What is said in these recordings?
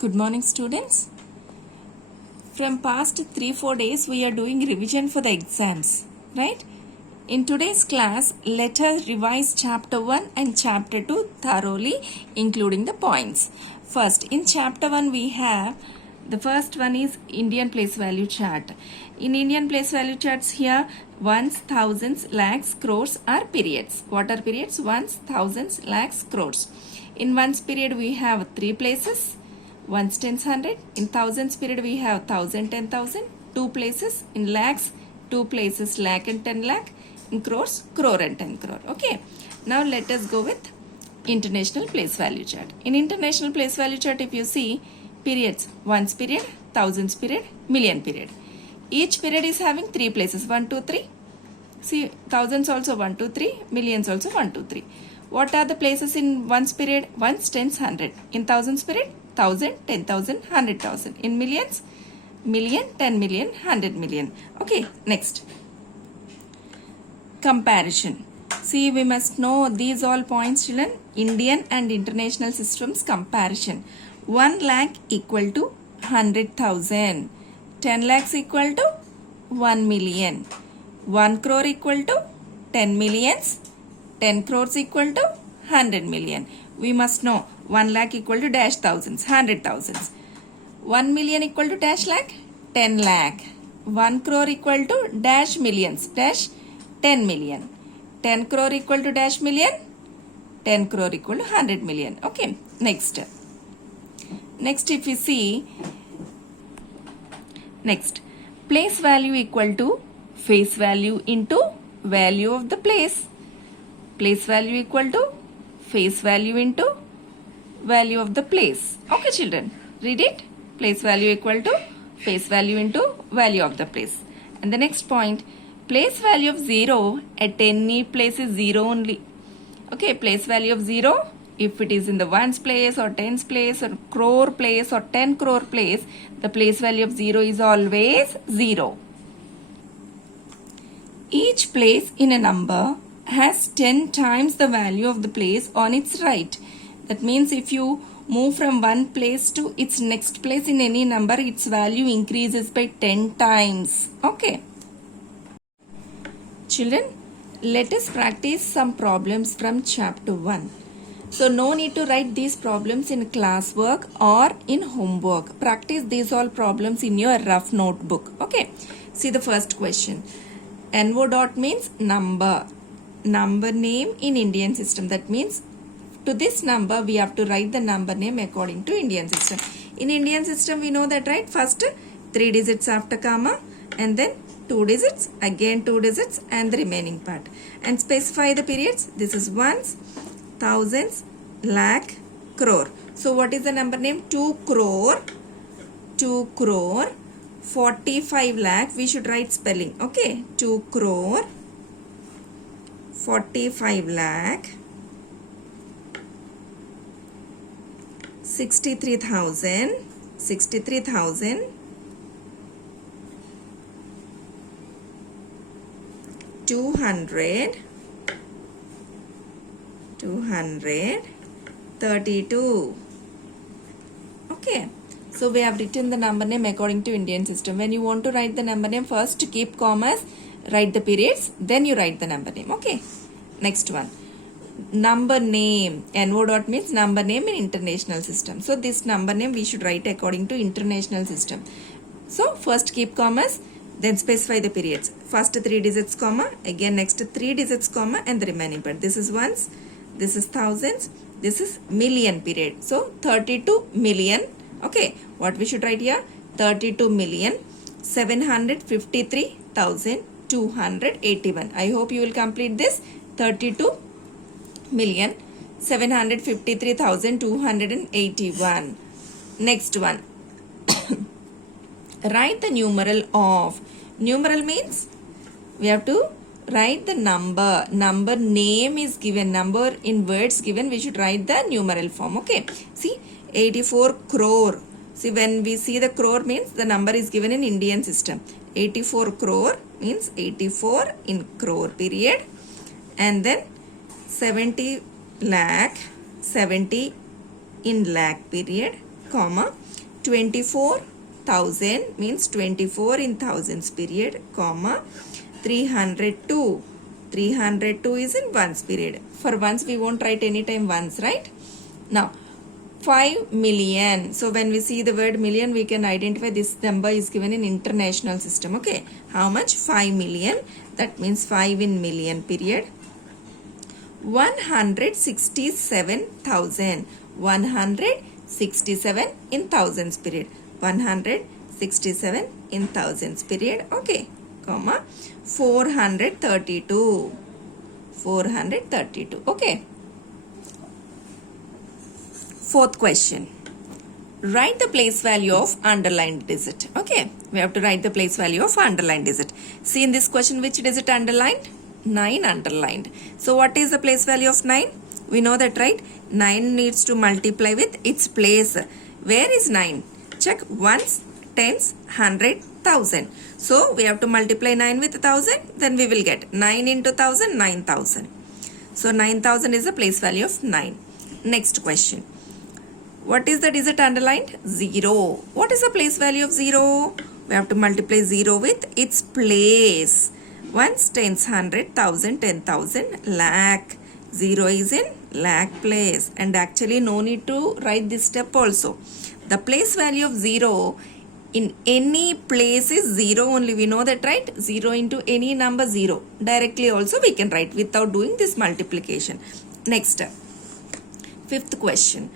Good morning, students. From past 3-4 days, we are doing revision for the exams, right? In today's class, let us revise chapter 1 and chapter 2 thoroughly, including the points. First, in chapter 1, we have the first one is Indian place value chart. In Indian place value charts here, ones, thousands, lakhs, crores are periods. What are periods? Ones, thousands, lakhs, crores. In ones period, we have 3 places. Ones, tens, hundred. In thousands period, we have thousand, 10,000. 2 places. In lakhs, 2 places, lakh and 10 lakh. In crores, crore and 10 crore. Okay. Now let us go with international place value chart. In international place value chart, if you see periods, ones period, thousands period, million period. Each period is having 3 places, 1, 2, 3. See, thousands also 1, 2, 3, millions also 1, 2, 3. What are the places in ones period? Ones, tens, hundred. In thousands period, 1,000, 10,000, 100,000. In millions, million, 10 million, 100 million. Okay, next. Comparison. See, we must know these all points, children. Indian and international systems comparison. 1 lakh equal to 100,000. 10 lakhs equal to 1 million. 1 crore equal to 10 millions. 10 crores equal to 100 million. We must know 1 lakh equal to dash thousands, 100 thousands. 1 million equal to dash lakh, 10 lakh. 1 crore equal to dash millions, dash 10 million. 10 crore equal to dash million, 10 crore equal to 100 million. Okay, next. Next, if we see, next, place value equal to face value into value of the place. Place value equal to face value into value of the place. Okay, children, read it. Place value equal to face value into value of the place. And the next point, place value of 0 at any place is 0 only. Okay, place value of 0, if it is in the ones place or tens place or crore place or 10 crore place, the place value of 0 is always 0. Each place in a number has 10 times the value of the place on its right. That means if you move from one place to its next place in any number, its value increases by 10 times. Okay. Children, let us practice some problems from chapter 1. So no need to write these problems in classwork or in homework. Practice these all problems in your rough notebook. Okay. See the first question. NO dot means number. Number name in Indian system. That means to this number we have to write the number name according to Indian system. In Indian system we know that, right? First 3 digits after comma and then 2 digits, again 2 digits and the remaining part. And specify the periods. This is ones, thousands, lakh, crore. So what is the number name? 2 crore, 2 crore, 45 lakh. We should write spelling. Okay, 2 crore, 45 lakh, 63,000, 200, 32. Okay. So we have written the number name according to Indian system. When you want to write the number name, first keep commas, write the periods, then you write the number name. Okay. Next one. Number name. NO dot means number name in international system. So this number name we should write according to international system. So first keep commas, then specify the periods. First 3 digits comma, again next 3 digits comma and the remaining part. This is ones, this is thousands, this is million period. So 32 million. Okay, what we should write here? 32 million 753,281. I hope you will complete this. 32 million 753,281. Next one. Write the numeral of. Numeral means we have to write the number. Number name is given. Number in words given. We should write the numeral form. Okay. See, 84 crore. See, when we see the crore means the number is given in Indian system. 84 crore means 84 in crore period. And then 70 lakh, 70 in lakh period. comma 24,000 means 24 in thousands period, comma 302. 302 is in ones period. For ones we won't write anytime ones, right? Now 5 million. So when we see the word million, we can identify this number is given in international system. Okay, how much? 5 million. That means 5 in million period. 167,000. 167 in thousands period. 167 in thousands period. Okay, comma 432. 432. Okay. Fourth question. Write the place value of underlined digit. Okay, we have to write the place value of underlined digit. See in this question, which digit underlined? 9 underlined. So what is the place value of 9? We know that, right? 9 needs to multiply with its place. Where is 9? Check ones, tens, 100, 1000. So we have to multiply 9 with 1000. Then we will get 9 into 1000, 9000. So 9000 is the place value of 9. Next question. What is the digit underlined? 0. What is the place value of 0? We have to multiply 0 with its place. Ones, tens, 100, 1000, 10,000, lakh. 0 is in lakh place. And actually no need to write this step also. The place value of 0 in any place is 0 only. We know that, right? 0 into any number 0. Directly also we can write without doing this multiplication. Next, fifth question.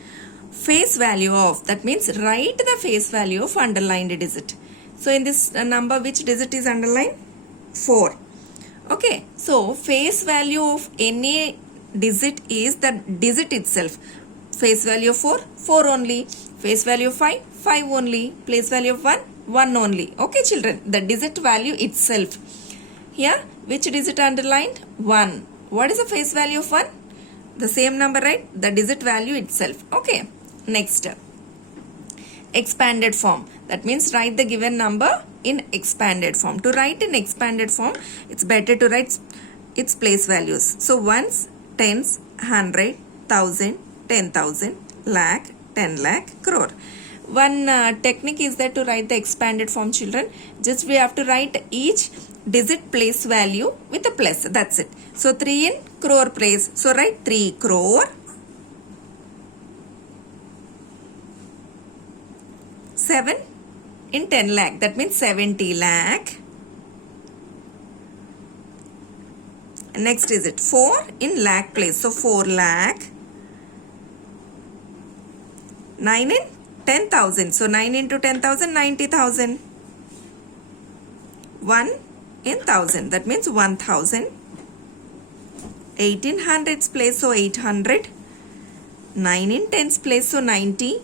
Face value of, that means write the face value of underlined digit. So in this number, which digit is underlined? 4. Okay, so face value of any digit is the digit itself. Face value of 4, 4 only. Face value of 5, 5 only. Place value of 1, 1 only. Okay children, the digit value itself. Here, which digit underlined? 1. What is the face value of 1? The same number, right? The digit value itself. Okay. Next, expanded form. That means write the given number in expanded form. To write in expanded form, it's better to write its place values. So ones, tens, 100, 1000, 10,000, lakh, 10 lakh, crore. One technique is that to write the expanded form, children. Just we have to write each digit place value with a plus. That's it. So 3 in crore place. So write 3 crore. 7 in 10 lakh, that means 70 lakh. Next is it 4 in lakh place, so 4 lakh. 9 in 10,000, so 9 into 10,000, 90,000. 1 in 1000, that means 1,000. 8 in hundreds place, so 800. 9 in tens place, so 90.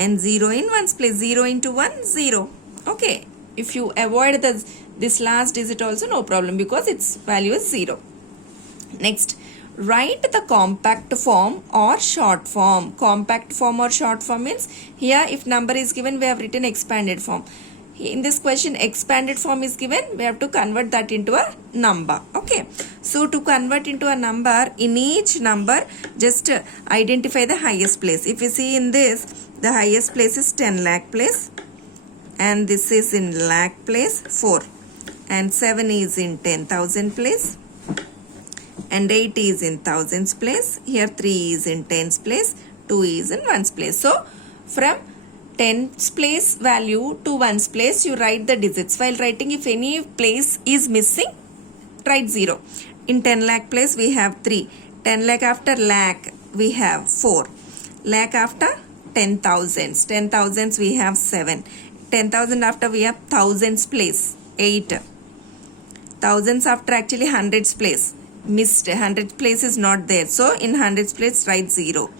And 0 in ones place, 0 into 1, 0. Okay, if you avoid this last digit also, no problem, because its value is 0. Next, write the compact form or short form. Compact form or short form means, here if number is given, we have written expanded form. In this question, expanded form is given, we have to convert that into a number. Okay, so to convert into a number, in each number, just identify the highest place. If you see in this, the highest place is 10 lakh place, and this is in lakh place 4, and 7 is in 10,000 place, and 8 is in thousands place. Here 3 is in tens place, 2 is in ones place. So from tens place value to ones place, you write the digits. While writing, if any place is missing, write 0. In 10 lakh place we have 3. 10 lakh after lakh we have 4. Lakh after 10,000s. 10,000s we have 7. 10,000 after we have thousands place 8. Thousands after actually hundreds place. Missed. Hundreds place is not there. So in hundreds place write 0.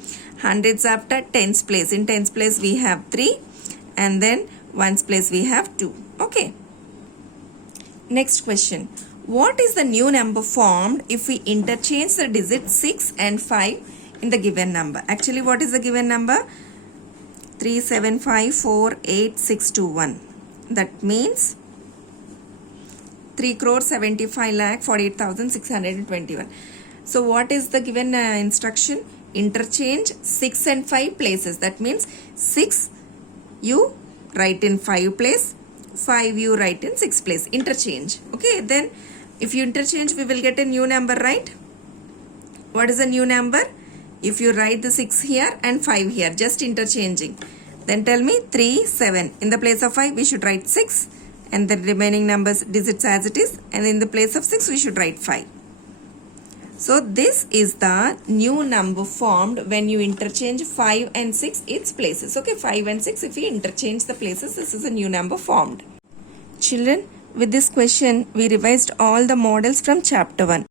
Hundreds after tens place. In tens place we have 3. And then ones place we have 2. Okay. Next question. What is the new number formed if we interchange the digits 6 and 5 in the given number? Actually, what is the given number? 3754861. That means 3,75,48,621. So what is the given instruction? interchange 6 and 5 places. That means 6 you write in 5 place, 5 you write in 6 place. Interchange. Okay, then if you interchange, we will get a new number, right? What is a new number? If you write the 6 here and 5 here, just interchanging. Then tell me 3, 7. In the place of 5, we should write 6. And the remaining numbers, digits as it is. And in the place of 6, we should write 5. So this is the new number formed when you interchange 5 and 6 its places. Okay, 5 and 6, if we interchange the places, this is a new number formed. Children, with this question, we revised all the models from chapter 1.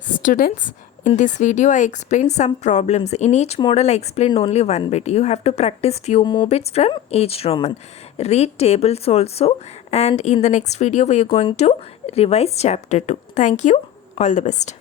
Students, in this video I explained some problems. In each model I explained only one bit. You have to practice few more bits from each Roman. Read tables also, and in the next video we are going to revise chapter 2. Thank you. All the best.